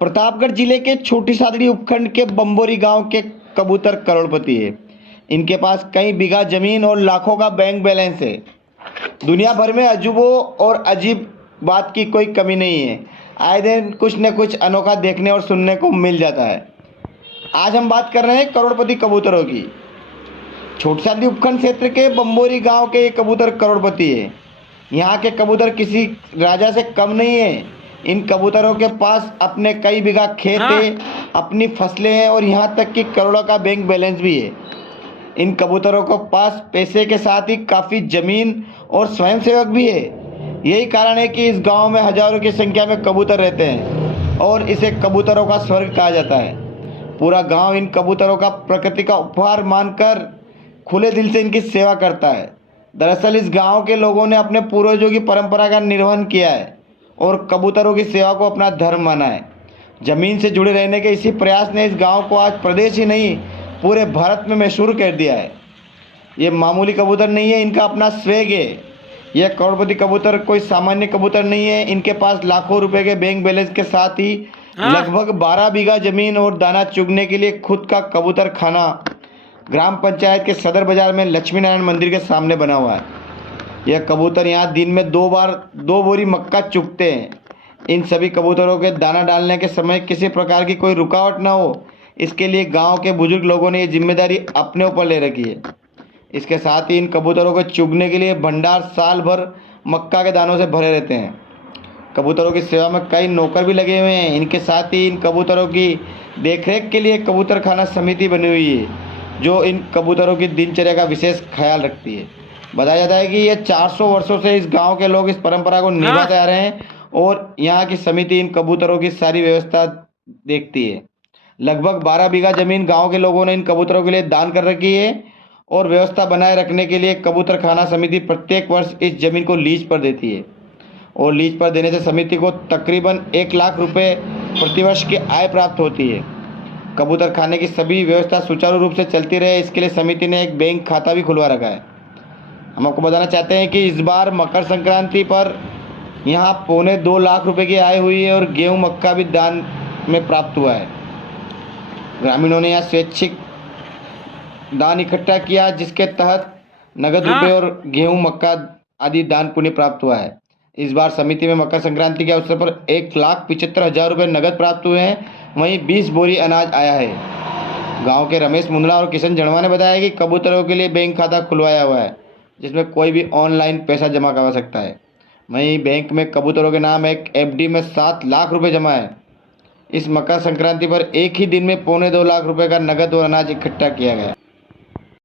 प्रतापगढ़ जिले के छोटी सादड़ी उपखंड के बम्बोरी गांव के कबूतर करोड़पति है। इनके पास कई बीघा जमीन और लाखों का बैंक बैलेंस है। दुनिया भर में अजूबों और अजीब बात की कोई कमी नहीं है। आए दिन कुछ न कुछ अनोखा देखने और सुनने को मिल जाता है। आज हम बात कर रहे हैं करोड़पति कबूतरों की। छोटी सादड़ी उपखंड क्षेत्र के बम्बोरी गांव के ये कबूतर करोड़पति है। यहाँ के कबूतर किसी राजा से कम नहीं है। इन कबूतरों के पास अपने कई बीघा खेत है, अपनी फसलें हैं और यहाँ तक कि करोड़ों का बैंक बैलेंस भी है। इन कबूतरों के पास पैसे के साथ ही काफ़ी जमीन और स्वयंसेवक भी है। यही कारण है कि इस गांव में हजारों की संख्या में कबूतर रहते हैं और इसे कबूतरों का स्वर्ग कहा जाता है। पूरा गांव इन कबूतरों का प्रकृति का उपहार मानकर खुले दिल से इनकी सेवा करता है। दरअसल इस गांव के लोगों ने अपने पूर्वजों की परंपरा का निर्वहन किया है और कबूतरों की सेवा को अपना धर्म माना है। जमीन से जुड़े रहने के इसी प्रयास ने इस गांव को आज प्रदेश ही नहीं पूरे भारत में मशहूर कर दिया है। ये मामूली कबूतर नहीं है, इनका अपना स्वैग है। यह करोड़पति कबूतर कोई सामान्य कबूतर नहीं है। इनके पास लाखों रुपए के बैंक बैलेंस के साथ ही लगभग 12 बीघा जमीन और दाना चुगने के लिए खुद का कबूतर खाना ग्राम पंचायत के सदर बाजार में लक्ष्मी नारायण मंदिर के सामने बना हुआ है। यह कबूतर यहाँ दिन में 2 बोरी मक्का चुगते हैं। इन सभी कबूतरों के दाना डालने के समय किसी प्रकार की कोई रुकावट न हो, इसके लिए गांव के बुजुर्ग लोगों ने ये जिम्मेदारी अपने ऊपर ले रखी है। इसके साथ ही इन कबूतरों को चुगने के लिए भंडार साल भर मक्का के दानों से भरे रहते हैं। कबूतरों की सेवा में कई नौकर भी लगे हुए हैं। इनके साथ ही इन कबूतरों की देखरेख के लिए कबूतर खाना समिति बनी हुई है, जो इन कबूतरों की दिनचर्या का विशेष ख्याल रखती है। बताया जाता है कि ये 400 वर्षों से इस गांव के लोग इस परंपरा को निभाते आ रहे हैं और यहाँ की समिति इन कबूतरों की सारी व्यवस्था देखती है। लगभग 12 बीघा जमीन गांव के लोगों ने इन कबूतरों के लिए दान कर रखी है और व्यवस्था बनाए रखने के लिए कबूतर खाना समिति प्रत्येक वर्ष इस जमीन को लीज पर देती है और लीज पर देने से समिति को तकरीबन 1 लाख रुपए प्रतिवर्ष की आय प्राप्त होती है। कबूतर खाने की सभी व्यवस्था सुचारू रूप से चलती रहे, इसके लिए समिति ने एक बैंक खाता भी खुलवा रखा है। हम आपको बताना चाहते हैं कि इस बार मकर संक्रांति पर यहाँ 2.25 लाख रुपए की आय हुई है और गेहूं मक्का भी दान में प्राप्त हुआ है। ग्रामीणों ने यहाँ स्वैच्छिक दान इकट्ठा किया, जिसके तहत नगद रुपए और गेहूं मक्का आदि दान पुण्य प्राप्त हुआ है। इस बार समिति में मकर संक्रांति के अवसर पर 1,75,000 रुपये नगद प्राप्त हुए हैं। वहीं 20 बोरी अनाज आया है। गांव के रमेश मुंदला और किशन जड़वा ने बताया कि कबूतरों के लिए बैंक खाता खुलवाया हुआ है, जिसमें कोई भी ऑनलाइन पैसा जमा करवा सकता है। वहीं बैंक में कबूतरों के नाम एक एफडी में 7 लाख रुपए जमा है। इस मकर संक्रांति पर एक ही दिन में 2.25 लाख रुपए का नगद और अनाज इकट्ठा किया गया।